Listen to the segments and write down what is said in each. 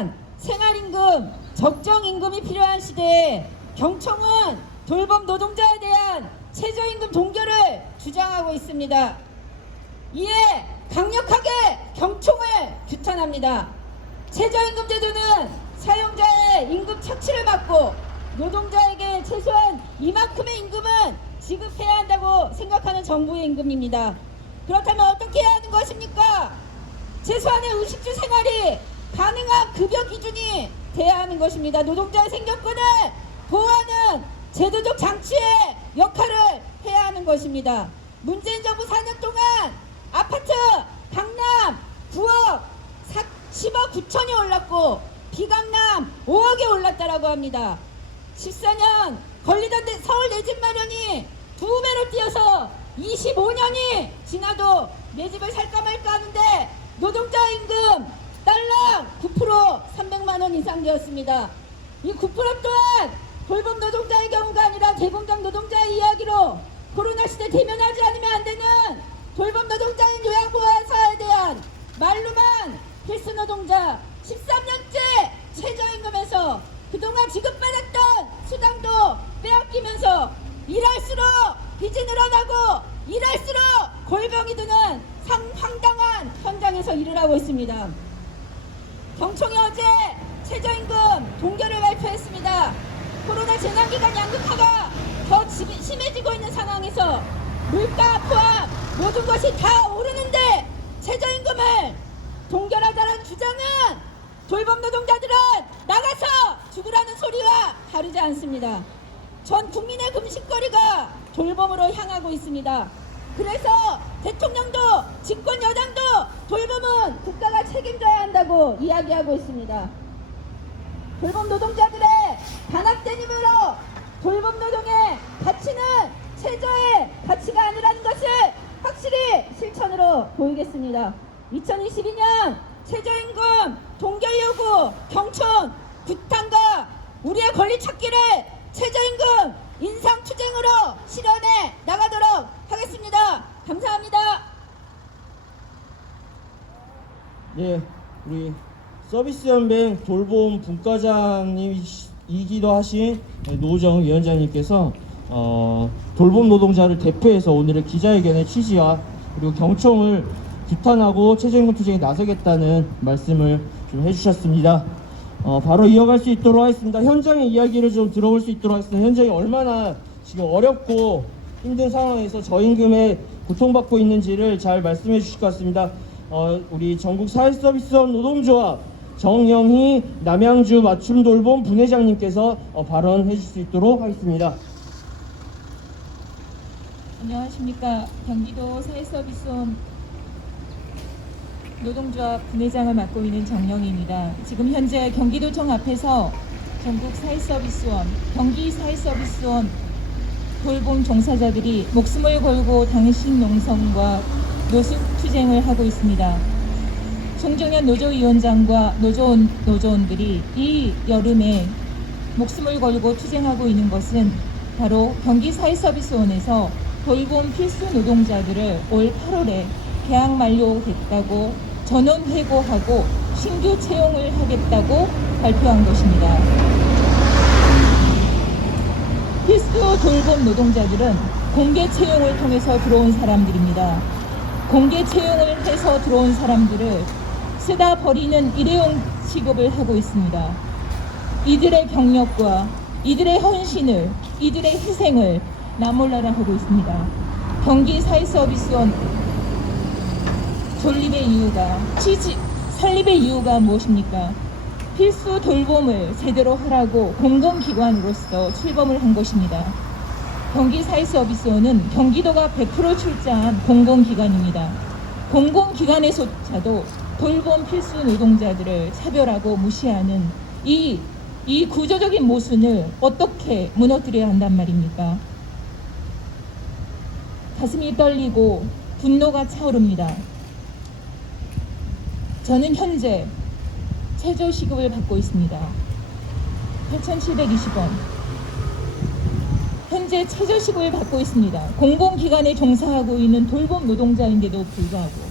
대한 생활임금, 적정임금이 필요한 시대에 경총은 돌봄 노동자에 대한 최저임금 동결을 주장하고 있습니다. 이에 강력하게 경총을 규탄합니다. 최저임금 제도는 사용자의 임금 착취를 막고 노동자에게 최소한 이만큼의 임금은 지급해야 한다고 생각하는 정부의 임금입니다. 그렇다면 어떻게 해야 하는 것입니까? 최소한의 의식주 생활이 가능한 급여 기준이 돼야 하는 것입니다. 노동자의 생존권을 보호하는 제도적 장치의 역할을 해야 하는 것입니다. 문재인 정부 4년 동안 아파트 강남 9억 10억 9천이 올랐고 비강남 5억이 올랐다라고 합니다. 14년 걸리던 서울 내 집 마련이 2배로 뛰어서 25년이 지나도 내 집을 살까 말까 하는데 노동자 임금 딸랑 9% 300만 원 이상 되었습니다. 이 9% 또한 돌봄 노동자의 경우가 아니라 대공장 노동자의 이야기로 코로나 시대 대면하지 않으면 안 되는 돌봄 노동자인 요양보호사에 대한 말로만 필수 노동자 13년째 최저임금에서 그동안 지급받았던 수당도 빼앗기면서 일할수록 빚이 늘어나고 일할수록 골병이 드는 황당한 현장에서 일을 하고 있습니다. 경총이 어제 최저임금 동결을 발표했습니다. 코로나 재난기간 양극화가 더 심해지고 있는 상황에서 물가 포함 모든 것이 다 오르는데 최저임금을 동결하자는 주장은 돌봄 노동자들은 나가서 죽으라는 소리와 다르지 않습니다. 전 국민의 금식거리가 돌봄으로 향하고 있습니다. 그래서 대통령도 집권 여당도 돌봄은 국가가 책임져야 한다고 이야기하고 있습니다. 돌봄 노동자들의 단합된 힘으로 돌봄 노동의 가치는 최저의 가치가 아니라는 것을 확실히 실천으로 보이겠습니다. 2022년 최저임금 동결 요구 경총 규탄과 우리의 권리 찾기를 최저임금 인상투쟁으로 실현해 나가도록 하겠습니다. 감사합니다. 네, 우리 서비스연맹 돌봄 분과장님이기도 하신 노정 위원장님께서 돌봄 노동자를 대표해서 오늘의 기자회견의 취지와 그리고 경총을 규탄하고 최저임금 투쟁에 나서겠다는 말씀을 좀 해주셨습니다. 바로 이어갈 수 있도록 하겠습니다. 현장의 이야기를 좀 들어볼 수 있도록 하겠습니다. 현장이 얼마나 지금 어렵고 힘든 상황에서 저임금에 고통받고 있는지를 잘 말씀해 주실 것 같습니다. 우리 전국 사회서비스원 노동조합 정영희 남양주 맞춤돌봄 분회장님께서 발언해 주실 수 있도록 하겠습니다. 안녕하십니까. 경기도 사회서비스원 노동조합 분회장을 맡고 있는 정영희입니다. 지금 현재 경기도청 앞에서 전국 사회서비스원, 경기 사회서비스원 돌봄 종사자들이 목숨을 걸고 당신 농성과 노숙 투쟁을 하고 있습니다. 송정현 노조위원장과 노조원들이 이 여름에 목숨을 걸고 투쟁하고 있는 것은 바로 경기 사회서비스원에서 돌봄 필수 노동자들을 올 8월에 계약 만료됐다고 전원 해고하고 신규 채용을 하겠다고 발표한 것입니다. 필수 돌봄 노동자들은 공개 채용을 통해서 들어온 사람들입니다. 공개 채용을 해서 들어온 사람들을 쓰다 버리는 일회용 취급을 하고 있습니다. 이들의 경력과 이들의 헌신을, 이들의 희생을 나몰라라 하고 있습니다. 경기 사회서비스원 설립의 이유가 무엇입니까? 필수 돌봄을 제대로 하라고 공공기관으로서 출범을 한 것입니다. 경기 사회서비스원은 경기도가 100% 출자한 공공기관입니다. 공공기관에서조차도 돌봄 필수 노동자들을 차별하고 무시하는 이 구조적인 모순을 어떻게 무너뜨려야 한단 말입니까? 가슴이 떨리고 분노가 차오릅니다. 저는 현재 최저시급을 받고 있습니다. 8,720원. 현재 최저시급을 받고 있습니다. 공공기관에 종사하고 있는 돌봄 노동자인데도 불구하고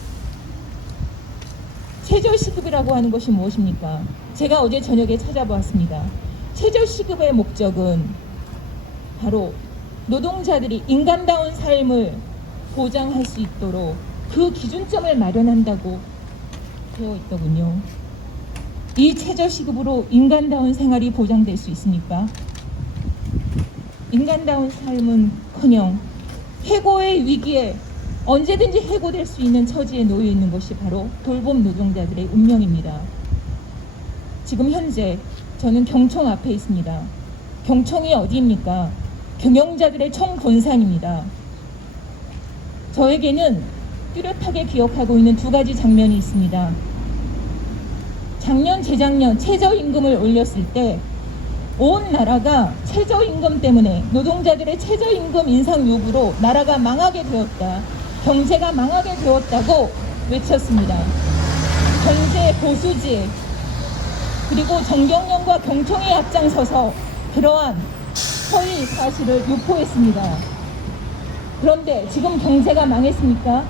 최저시급이라고 하는 것이 무엇입니까? 제가 어제 저녁에 찾아보았습니다. 최저시급의 목적은 바로 노동자들이 인간다운 삶을 보장할 수 있도록 그 기준점을 마련한다고 되어 있더군요. 이 최저시급으로 인간다운 생활이 보장될 수 있습니까? 인간다운 삶은커녕 해고의 위기에 언제든지 해고될 수 있는 처지에 놓여 있는 것이 바로 돌봄 노동자들의 운명입니다. 지금 현재 저는 경총 앞에 있습니다. 경총이 어디입니까? 경영자들의 총본산입니다. 저에게는 뚜렷하게 기억하고 있는 두 가지 장면이 있습니다. 작년, 재작년 최저임금을 올렸을 때 온 나라가 최저임금 때문에 노동자들의 최저임금 인상 요구로 나라가 망하게 되었다. 경제가 망하게 되었다고 외쳤습니다. 경제 보수지 그리고 정경련과 경총이 앞장서서 그러한 허위 사실을 유포했습니다. 그런데 지금 경제가 망했습니까?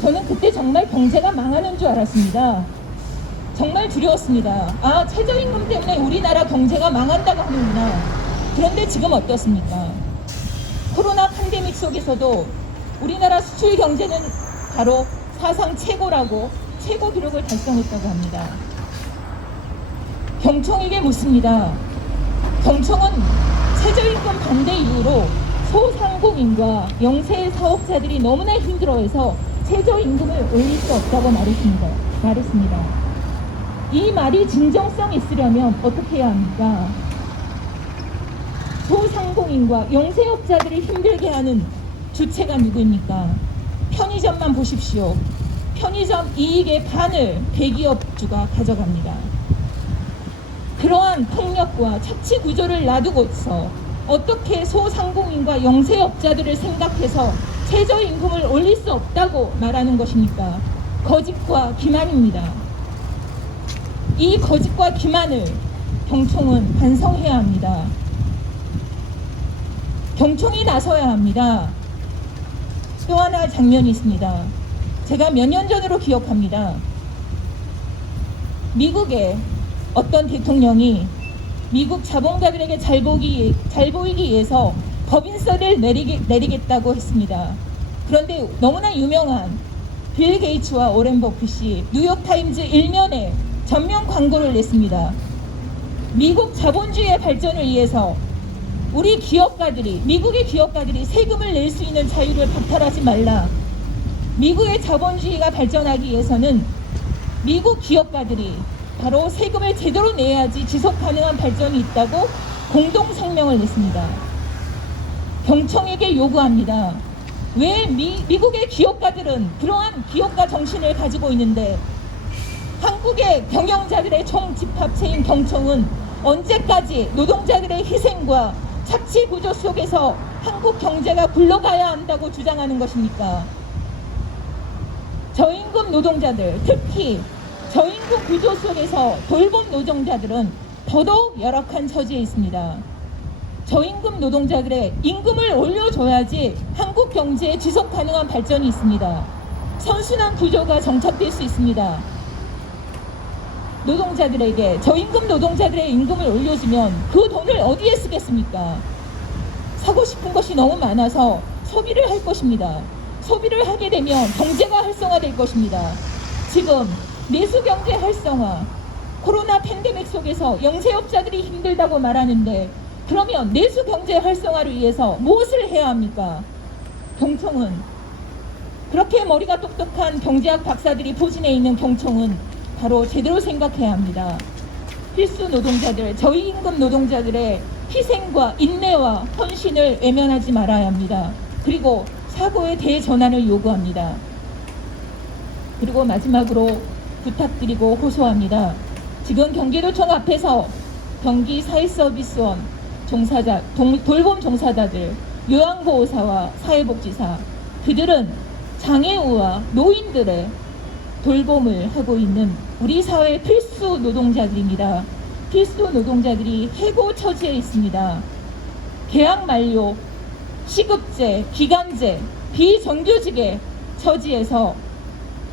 저는 그때 정말 경제가 망하는 줄 알았습니다. 정말 두려웠습니다. 아, 최저임금 때문에 우리나라 경제가 망한다고 하는구나. 그런데 지금 어떻습니까? 코로나 팬데믹 속에서도 우리나라 수출 경제는 바로 사상 최고라고 최고 기록을 달성했다고 합니다. 경총에게 묻습니다. 경총은 최저임금 반대 이후로 소상공인과 영세 사업자들이 너무나 힘들어해서 최저임금을 올릴 수 없다고 말했습니다. 이 말이 진정성 있으려면 어떻게 해야 합니까? 소상공인과 영세업자들이 힘들게 하는 주체가 누구입니까? 편의점만 보십시오. 편의점 이익의 반을 대기업주가 가져갑니다. 그러한 폭력과 착취 구조를 놔두고서 어떻게 소상공인과 영세업자들을 생각해서 최저임금을 올릴 수 없다고 말하는 것입니까? 거짓과 기만입니다. 이 거짓과 기만을 경총은 반성해야 합니다. 경총이 나서야 합니다. 또 하나 장면이 있습니다. 제가 몇 년 전으로 기억합니다. 미국의 어떤 대통령이 미국 자본가들에게 잘 보이기 위해서 법인세를 내리겠다고 했습니다. 그런데 너무나 유명한 빌 게이츠와 오렌 버핏이 뉴욕타임즈 1면에 전면 광고를 냈습니다. 미국 자본주의의 발전을 위해서 우리 기업가들이, 미국의 기업가들이 세금을 낼 수 있는 자유를 박탈하지 말라. 미국의 자본주의가 발전하기 위해서는 미국 기업가들이 바로 세금을 제대로 내야지 지속 가능한 발전이 있다고 공동 성명을 냈습니다. 경총에게 요구합니다. 왜 미국의 기업가들은 그러한 기업가 정신을 가지고 있는데 한국의 경영자들의 총집합체인 경총은 언제까지 노동자들의 희생과 착취 구조 속에서 한국 경제가 굴러가야 한다고 주장하는 것입니까? 저임금 노동자들, 특히 저임금 구조 속에서 돌봄 노동자들은 더더욱 열악한 처지에 있습니다. 저임금 노동자들의 임금을 올려줘야지 한국 경제에 지속 가능한 발전이 있습니다. 선순환 구조가 정착될 수 있습니다. 노동자들에게, 저임금 노동자들의 임금을 올려주면 그 돈을 어디에 쓰겠습니까? 사고 싶은 것이 너무 많아서 소비를 할 것입니다. 소비를 하게 되면 경제가 활성화될 것입니다. 지금 내수경제 활성화, 코로나 팬데믹 속에서 영세업자들이 힘들다고 말하는데 그러면 내수경제 활성화를 위해서 무엇을 해야 합니까? 경총은, 그렇게 머리가 똑똑한 경제학 박사들이 포진해 있는 경총은 바로 제대로 생각해야 합니다. 필수 노동자들, 저임금 노동자들의 희생과 인내와 헌신을 외면하지 말아야 합니다. 그리고 사고의 대전환을 요구합니다. 그리고 마지막으로 부탁드리고 호소합니다. 지금 경기도청 앞에서 경기 사회서비스원 종사자, 돌봄 종사자들, 요양보호사와 사회복지사, 그들은 장애우와 노인들의 돌봄을 하고 있는 우리 사회의 필수 노동자들입니다. 필수 노동자들이 해고 처지에 있습니다. 계약 만료, 시급제, 기간제, 비정규직의 처지에서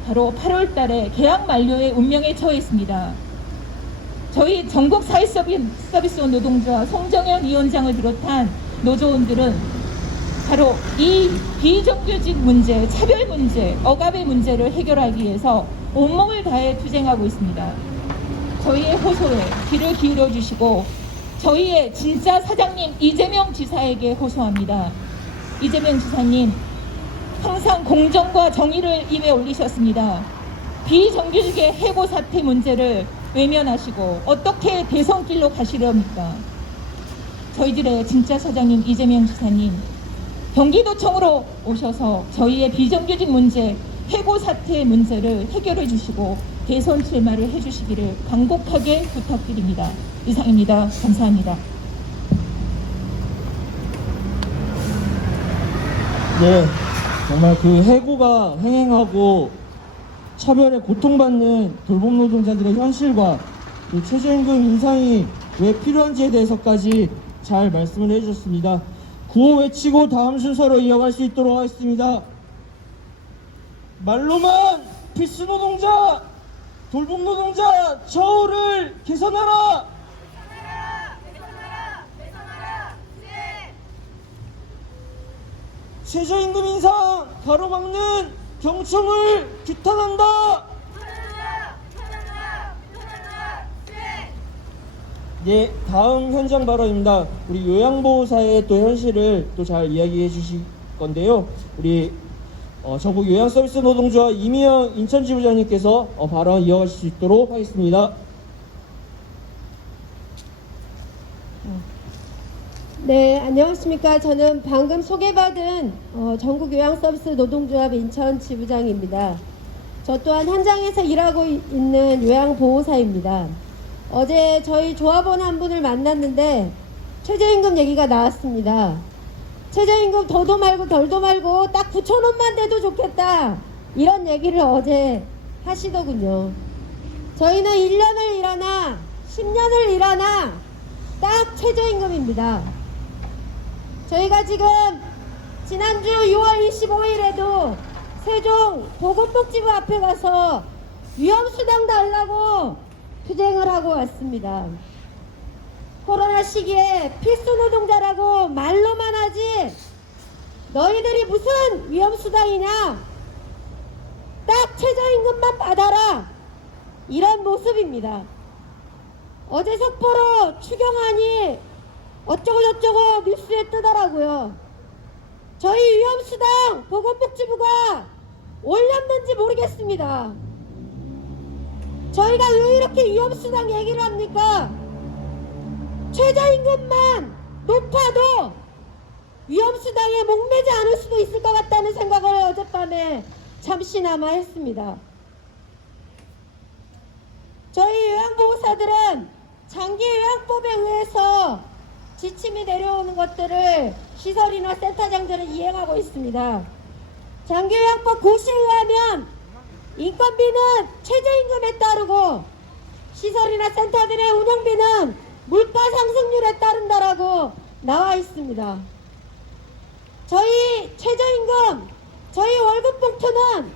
바로 8월 달에 계약 만료의 운명에 처했습니다. 저희 전국 사회서비스원 노동조합 송정현 위원장을 비롯한 노조원들은 바로 이 비정규직 문제, 차별 문제, 억압의 문제를 해결하기 위해서 온몸을 다해 투쟁하고 있습니다. 저희의 호소에 귀를 기울여 주시고 저희의 진짜 사장님 이재명 지사에게 호소합니다. 이재명 지사님, 항상 공정과 정의를 입에 올리셨습니다. 비정규직의 해고 사태 문제를 외면하시고 어떻게 대선길로 가시렵니까? 저희들의 진짜 사장님 이재명 지사님, 경기도청으로 오셔서 저희의 비정규직 문제, 해고 사태의 문제를 해결해 주시고 대선 출마를 해 주시기를 간곡하게 부탁드립니다. 이상입니다. 감사합니다. 네, 정말 그 해고가 행행하고 차별에 고통받는 돌봄 노동자들의 현실과 그 최저임금 인상이 왜 필요한지에 대해서까지 잘 말씀을 해주셨습니다. 구호 외치고 다음 순서로 이어갈 수 있도록 하겠습니다. 말로만 필수 노동자, 돌봄 노동자 처우를 개선하라! 최저임금 인상 가로막는 경총을 규탄한다! 예, 다음 현장 발언입니다. 우리 요양보호사의 또 현실을 또 잘 이야기해 주실 건데요. 우리 전국 요양서비스 노동조합 이미영 인천지부장님께서 발언 이어가실 수 있도록 하겠습니다. 네, 안녕하십니까. 저는 방금 소개받은 전국 요양서비스 노동조합 인천 지부장입니다. 저 또한 현장에서 일하고 있는 요양보호사입니다. 어제 저희 조합원 한 분을 만났는데 최저임금 얘기가 나왔습니다. 최저임금 더도 말고 덜도 말고 딱 9,000원만 돼도 좋겠다, 이런 얘기를 어제 하시더군요. 저희는 1년을 일하나 10년을 일하나 딱 최저임금입니다. 저희가 지금 지난주 6월 25일에도 세종 보건복지부 앞에 가서 위험수당 달라고 투쟁을 하고 왔습니다. 코로나 시기에 필수 노동자라고 말로만 하지 너희들이 무슨 위험수당이냐, 딱 최저임금만 받아라, 이런 모습입니다. 어제 속보로 추경안이 어쩌고저쩌고 뉴스에 뜨더라고요. 저희 위험수당 보건복지부가 올렸는지 모르겠습니다. 저희가 왜 이렇게 위험수당 얘기를 합니까? 최저임금만 높아도 위험수당에 목매지 않을 수도 있을 것 같다는 생각을 어젯밤에 잠시나마 했습니다. 저희 요양보호사들은 장기요양법에 의해서 지침이 내려오는 것들을 시설이나 센터장들은 이행하고 있습니다. 장기요양법 고시에 의하면 인건비는 최저임금에 따르고 시설이나 센터들의 운영비는 물가 상승률에 따른다라고 나와 있습니다. 저희 최저임금, 저희 월급 봉투는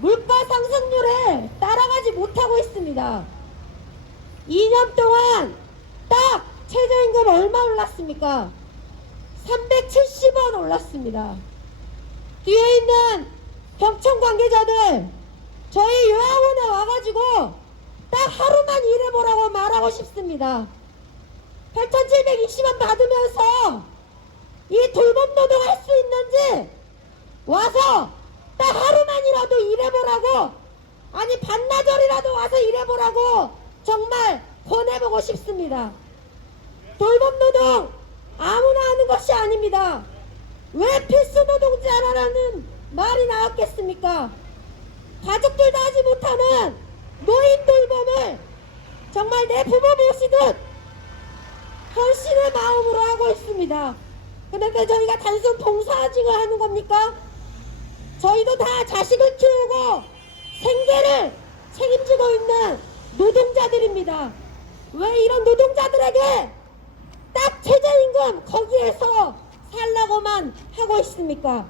물가 상승률에 따라가지 못하고 있습니다. 2년 동안 딱 최저임금 얼마 올랐습니까? 370원 올랐습니다. 뒤에 있는 경청 관계자들, 저희 요양원에 와가지고 딱 하루만 일해보라고 말하고 싶습니다. 8,720원 받으면서 이 돌봄 노동 할 수 있는지 와서 딱 하루만이라도 일해보라고, 아니 반나절이라도 와서 일해보라고 정말 권해보고 싶습니다. 돌봄 노동 아무나 하는 것이 아닙니다. 왜 필수 노동자라는 말이 나왔겠습니까? 가족들도 하지 못하는 노인 돌봄을 정말 내 부모 모시듯 헌신의 마음으로 하고 있습니다. 그런데 저희가 단순 봉사직을 하는 겁니까? 저희도 다 자식을 키우고 생계를 책임지고 있는 노동자들입니다. 왜 이런 노동자들에게 딱 최저임금 거기에서 살라고만 하고 있습니까?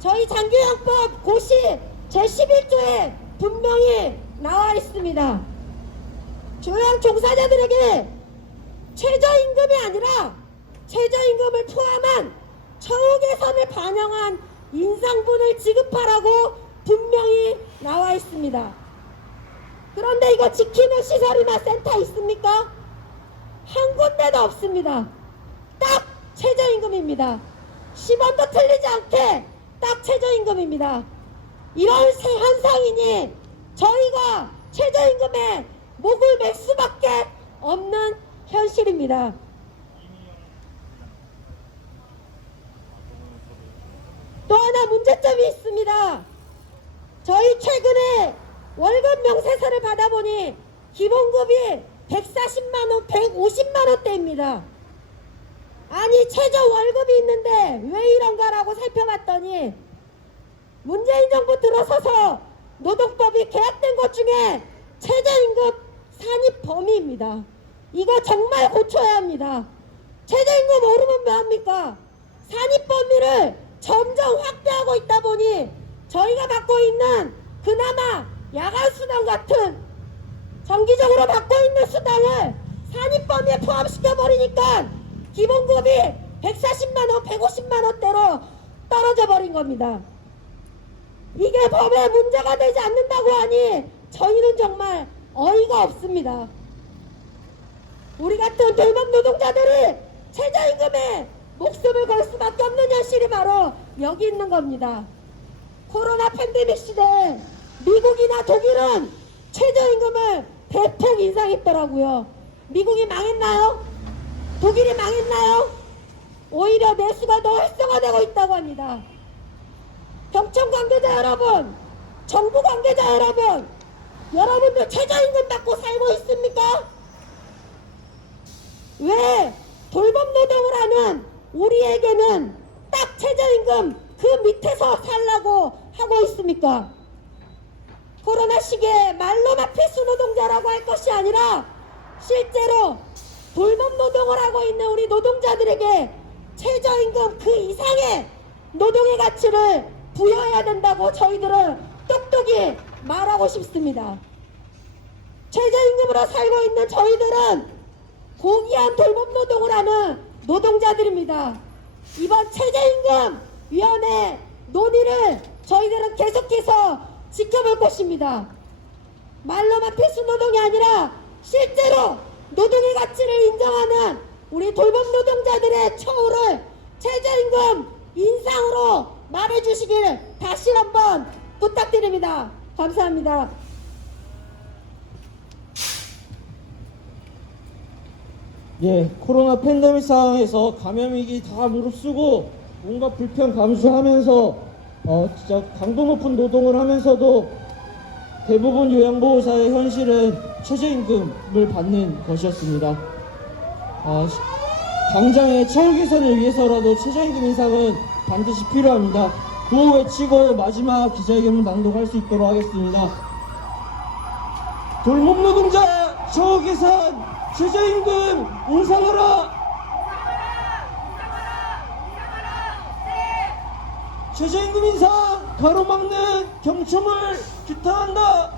저희 장기요양법 고시 제11조에 분명히 나와 있습니다. 조양 종사자들에게 최저임금이 아니라 최저임금을 포함한 처우 개선을 반영한 인상분을 지급하라고 분명히 나와 있습니다. 그런데 이거 지키는 시설이나 센터 있습니까? 한 군데도 없습니다. 딱 최저임금입니다. 10원도 틀리지 않게 딱 최저임금입니다. 이런 현상이니 저희가 최저임금에 목을 맬 수밖에 없는 현실입니다. 또 하나 문제점이 있습니다. 저희 최근에 월급 명세서를 받아보니 기본급이 140만원, 150만원대입니다. 아니 최저 월급이 있는데 왜 이런가라고 살펴봤더니 문재인 정부 들어서서 노동법이 개혁된 것 중에 최저임금 산입 범위입니다. 이거 정말 고쳐야 합니다. 최저임금 오르면 뭐합니까? 산입 범위를 점점 확대하고 있다 보니 저희가 받고 있는 그나마 야간 수당 같은 정기적으로 받고 있는 수당을 산입 범위에 포함시켜 버리니까 기본급이 140만원, 150만원대로 떨어져 버린 겁니다. 이게 법에 문제가 되지 않는다고 하니 저희는 정말 어이가 없습니다. 우리 같은 돌봄 노동자들이 최저임금에 목숨을 걸 수밖에 없는 현실이 바로 여기 있는 겁니다. 코로나 팬데믹 시대에 미국이나 독일은 최저임금을 대폭 인상했더라고요. 미국이 망했나요? 독일이 망했나요? 오히려 내수가 더 활성화되고 있다고 합니다. 경청 관계자 여러분, 정부 관계자 여러분, 여러분들 최저임금 받고 살고 있습니까? 왜 돌봄 노동을 하는 우리에게는 딱 최저임금 그 밑에서 살라고 하고 있습니까? 코로나 시기에 말로만 필수 노동자라고 할 것이 아니라 실제로 돌봄 노동을 하고 있는 우리 노동자들에게 최저임금 그 이상의 노동의 가치를 부여해야 된다고 저희들은 똑똑히 말하고 싶습니다. 최저임금으로 살고 있는 저희들은 고귀한 돌봄 노동을 하는 노동자들입니다. 이번 최저임금위원회 논의를 저희들은 계속해서 지켜볼 것입니다. 말로만 필수 노동이 아니라 실제로 노동의 가치를 인정하는 우리 돌봄 노동자들의 처우를 최저임금 인상으로 말해주시길 다시 한번 부탁드립니다. 감사합니다. 예, 코로나 팬데믹 상황에서 감염위기 다 무릅쓰고 뭔가 불편 감수하면서 진짜 강도 높은 노동을 하면서도 대부분 요양보호사의 현실은 최저임금을 받는 것이었습니다. 당장의 처우 개선을 위해서라도 최저임금 인상은 반드시 필요합니다. 구호 외치고 마지막 기자회견을 낭독할 수 있도록 하겠습니다. 돌봄 노동자 처우 개선 최저임금 인상하라! 최저임금 인상 가로막는 경청을 규탄한다!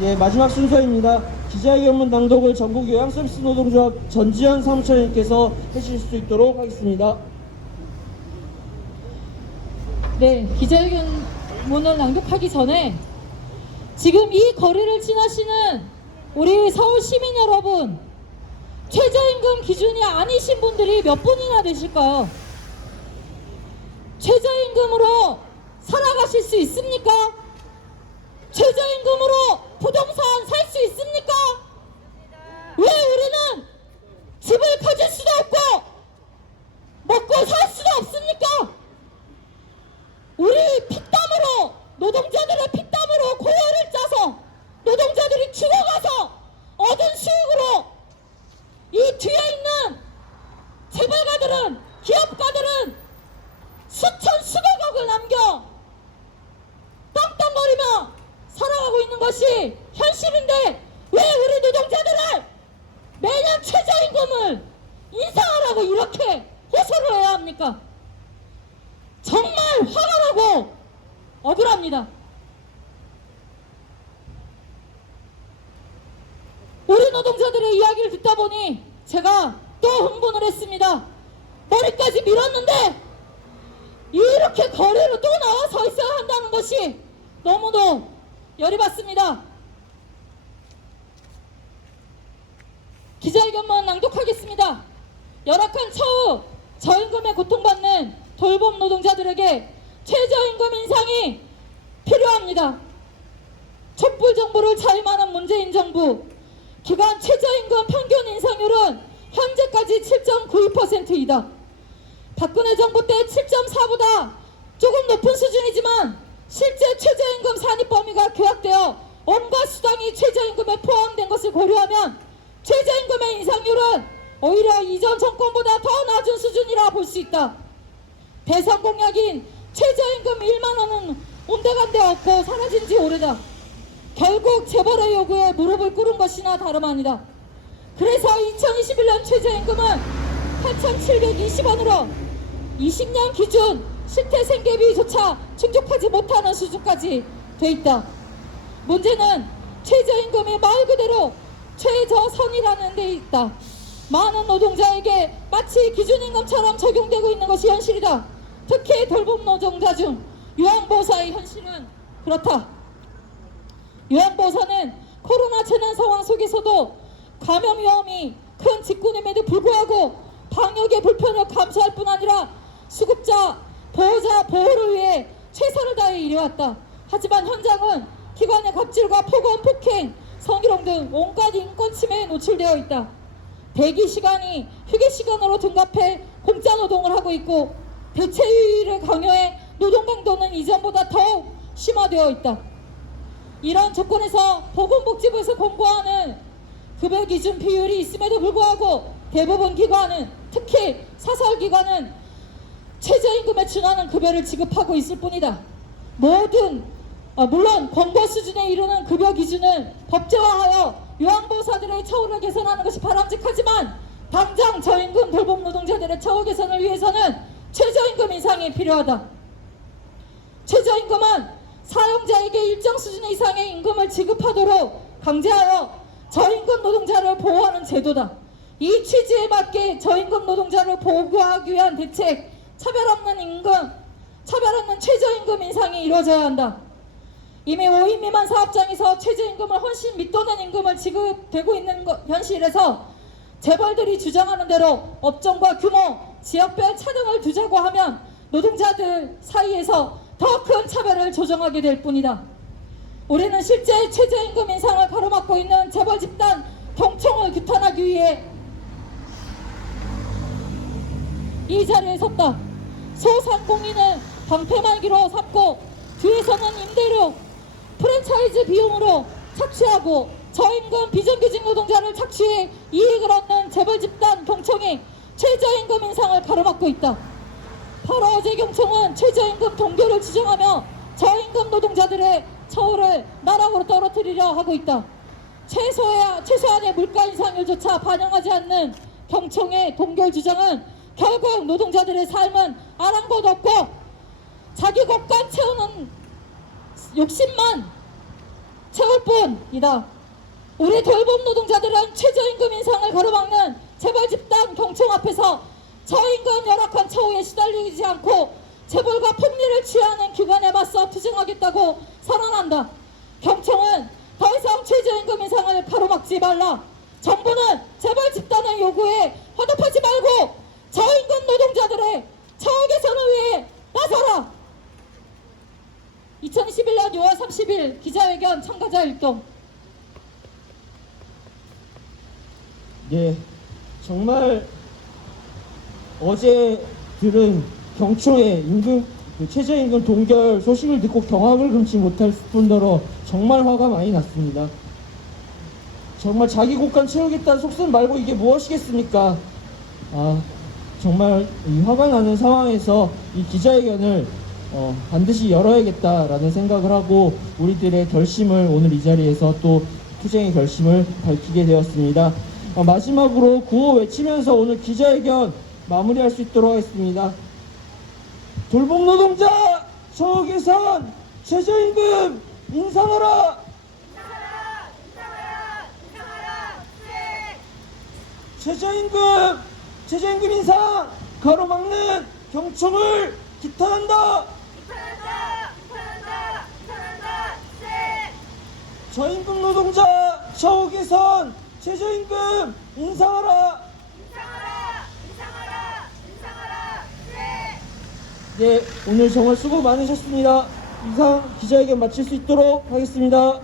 예, 마지막 순서입니다. 기자회견문 낭독을 전국 요양서비스 노동조합 전지현 사무처장님께서 해주실 수 있도록 하겠습니다. 네, 기자회견문을 낭독하기 전에 지금 이 거리를 지나시는 우리 서울 시민 여러분, 최저임금 기준이 아니신 분들이 몇 분이나 되실까요? 최저임금으로 살아가실 수 있습니까? 최저임금으로 부동산 살 수 있습니까? 왜 우리는 집을 가질 수도 없고 먹고 살 수도 없습니까? 우리 피땀으로, 노동자들의 피땀으로 고열을 짜서 노동자들이 죽어가서 얻은 수익으로 이 뒤에 있는 재벌가들은, 기업가들은 수천수백억을 남겨 떵떵거리며 살아가고 있는 것이 현실인데 왜 우리 노동자들을 매년 최저임금을 인상하라고 이렇게 호소를 해야 합니까? 정말 화가 나고 억울합니다. 우리 노동자들의 이야기를 듣다 보니 제가 또 흥분을 했습니다. 머리까지 밀었는데 이렇게 거리로 또 나와 서 있어야 한다는 것이 너무도 열이 받습니다. 기자회견만 낭독하겠습니다. 열악한 처우, 저임금에 고통받는 돌봄 노동자들에게 최저임금 인상이 필요합니다. 촛불 정부를 자임하는 문재인 정부, 기간 최저임금 평균 인상률은 현재까지 7.92%이다. 박근혜 정부 때 7.4보다 조금 높은 수준이지만 실제 최저임금 산입 범위가 규약되어 온갖 수당이 최저임금에 포함된 것을 고려하면 최저임금의 인상률은 오히려 이전 정권보다 더 낮은 수준이라 볼 수 있다. 대선 공약인 최저임금 1만 원은 온데간데 없고 사라진 지 오래다. 결국 재벌의 요구에 무릎을 꿇은 것이나 다름 아니다. 그래서 2021년 최저임금은 8,720원으로 20년 기준 실태 생계비조차 충족하지 못하는 수준까지 돼 있다. 문제는 최저임금이 말 그대로 최저선이라는 데 있다. 많은 노동자에게 마치 기준임금처럼 적용되고 있는 것이 현실이다. 특히 돌봄 노동자 중 요양보호사의 현실은 그렇다. 요양보호사는 코로나 재난 상황 속에서도 감염 위험이 큰 직군임에도 불구하고 방역의 불편을 감수할 뿐 아니라 수급자, 보호자 보호를 위해 최선을 다해 일해왔다. 하지만 현장은 기관의 갑질과 폭언, 폭행, 성희롱 등 온갖 인권 침해에 노출되어 있다. 대기 시간이 휴게 시간으로 둔갑해 공짜 노동을 하고 있고 대체휴일을 강요해 노동 강도는 이전보다 더욱 심화되어 있다. 이런 조건에서 보건복지부에서 공고하는 급여 기준 비율이 있음에도 불구하고 대부분 기관은, 특히 사설기관은 최저임금에 준하는 급여를 지급하고 있을 뿐이다. 물론 권고 수준에 이르는 급여 기준을 법제화하여 요양보호사들의 처우를 개선하는 것이 바람직하지만 당장 저임금 돌봄 노동자들의 처우 개선을 위해서는 최저임금 인상이 필요하다. 최저임금은 사용자에게 일정 수준 이상의 임금을 지급하도록 강제하여 저임금 노동자를 보호하는 제도다. 이 취지에 맞게 저임금 노동자를 보호하기 위한 대책, 차별 없는 최저임금 인상이 이루어져야 한다. 이미 5인 미만 사업장에서 최저임금을 훨씬 밑도는 임금을 지급되고 있는 현실에서 재벌들이 주장하는 대로 업종과 규모, 지역별 차등을 두자고 하면 노동자들 사이에서 더 큰 차별을 조정하게 될 뿐이다. 우리는 실제 최저임금 인상을 가로막고 있는 재벌 집단 경총을 규탄하기 위해 이 자리에 섰다. 소상공인을 방패막이로 삼고 뒤에서는 임대료, 프랜차이즈 비용으로 착취하고 저임금 비정규직 노동자를 착취해 이익을 얻는 재벌 집단 경총이 최저임금 인상을 가로막고 있다. 바로 어제 경총은 최저임금 동결을 주장하며 저임금 노동자들의 처우를 나락으로 떨어뜨리려 하고 있다. 최소한의 물가 인상률조차 반영하지 않는 경총의 동결 주장은 결국 노동자들의 삶은 아랑곳 없고 자기 곳간 채우는 욕심만 채울 뿐이다. 우리 돌봄 노동자들은 최저임금 인상을 가로막는 재벌 집단 경총 앞에서 저임금 열악한 처우에 시달리지 않고 재벌과 폭리를 취하는 기관에 맞서 투쟁하겠다고 선언한다. 경총은 더 이상 최저임금 인상을 가로막지 말라. 정부는 재벌 집단의 요구에 화답하지 말고 저임금 노동자들의 처우 개선을 위해 나서라. 2021년 6월 30일 기자회견 참가자 일동. 예, 정말 어제 들은 경총의 최저임금 동결 소식을 듣고 경악을 금치 못할 뿐더러 정말 화가 많이 났습니다. 정말 자기 곳간 채우겠다는 속셈 말고 이게 무엇이겠습니까? 정말 이 화가 나는 상황에서 이 기자회견을 반드시 열어야겠다라는 생각을 하고 우리들의 결심을 오늘 이 자리에서 또 투쟁의 결심을 밝히게 되었습니다. 마지막으로 구호 외치면서 오늘 기자회견 마무리할 수 있도록 하겠습니다. 돌봄 노동자 처우 개선, 최저임금 인상하라. 최저임금 인상 가로막는 경총을 규탄한다. 저임금 노동자 처우 개선, 최저임금 인상하라. 네, 오늘 정말 수고 많으셨습니다. 이상 기자회견 마칠 수 있도록 하겠습니다.